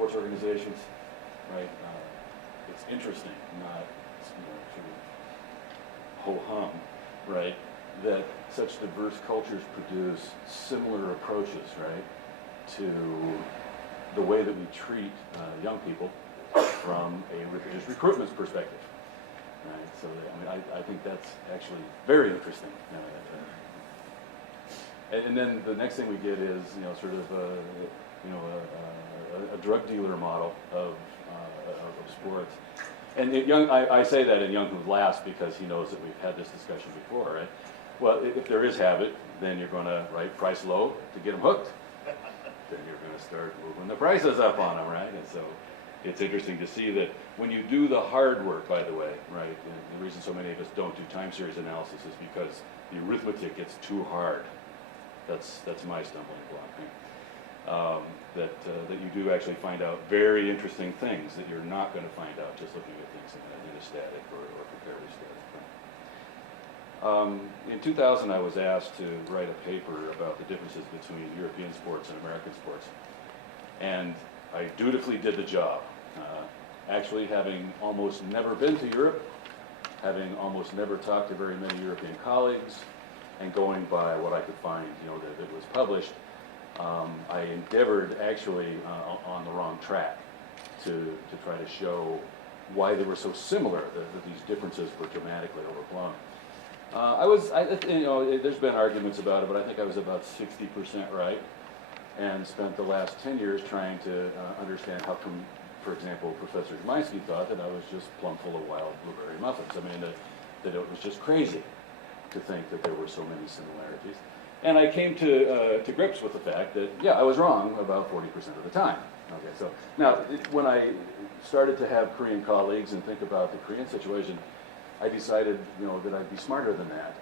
sports organizations, right? It's interesting, not sort of ho-hum, right? That such diverse cultures produce similar approaches, right, to the way that we treat young people from a religious recruitment perspective, right? So, I mean, I think that's actually very interesting. And then the next thing we get is, sort of a drug dealer model of sports. And I say that, and Young who laughs because he knows that we've had this discussion before, right? Well, if there is habit, then you're going to, price low to get them hooked. Then you're going to start moving the prices up on them, right? And so it's interesting to see that when you do the hard work, by the way, right, and the reason so many of us don't do time series analysis is because the arithmetic gets too hard. That's my stumbling block, right? That you do actually find out very interesting things that you're not going to find out just looking at things in a static or comparative static. In 2000, I was asked to write a paper about the differences between European sports and American sports, and I dutifully did the job. Actually, having almost never been to Europe, having almost never talked to very many European colleagues, and going by what I could find, that was published, I endeavored actually on the wrong track to try to show why they were so similar, that these differences were dramatically overblown. There's been arguments about it, but I think I was about 60% right, and spent the last 10 years trying to understand how come, for example, Professor Gmiński thought that I was just plumb full of wild blueberry muffins. I mean, that it was just crazy to think that there were so many similarities. And I came to grips with the fact that, yeah, I was wrong about 40% of the time. Okay, so now, when I started to have Korean colleagues and think about the Korean situation, I decided, that I'd be smarter than that,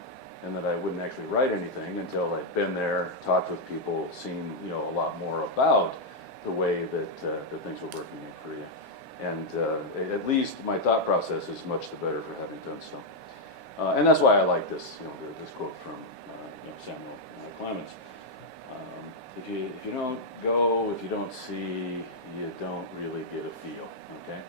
and that I wouldn't actually write anything until I'd been there, talked with people, seen, a lot more about the way that things were working in Korea. And at least my thought process is much the better for having done so. And that's why I like this, this quote from Samuel Clemens. If you don't go, if you don't see, you don't really get a feel, okay?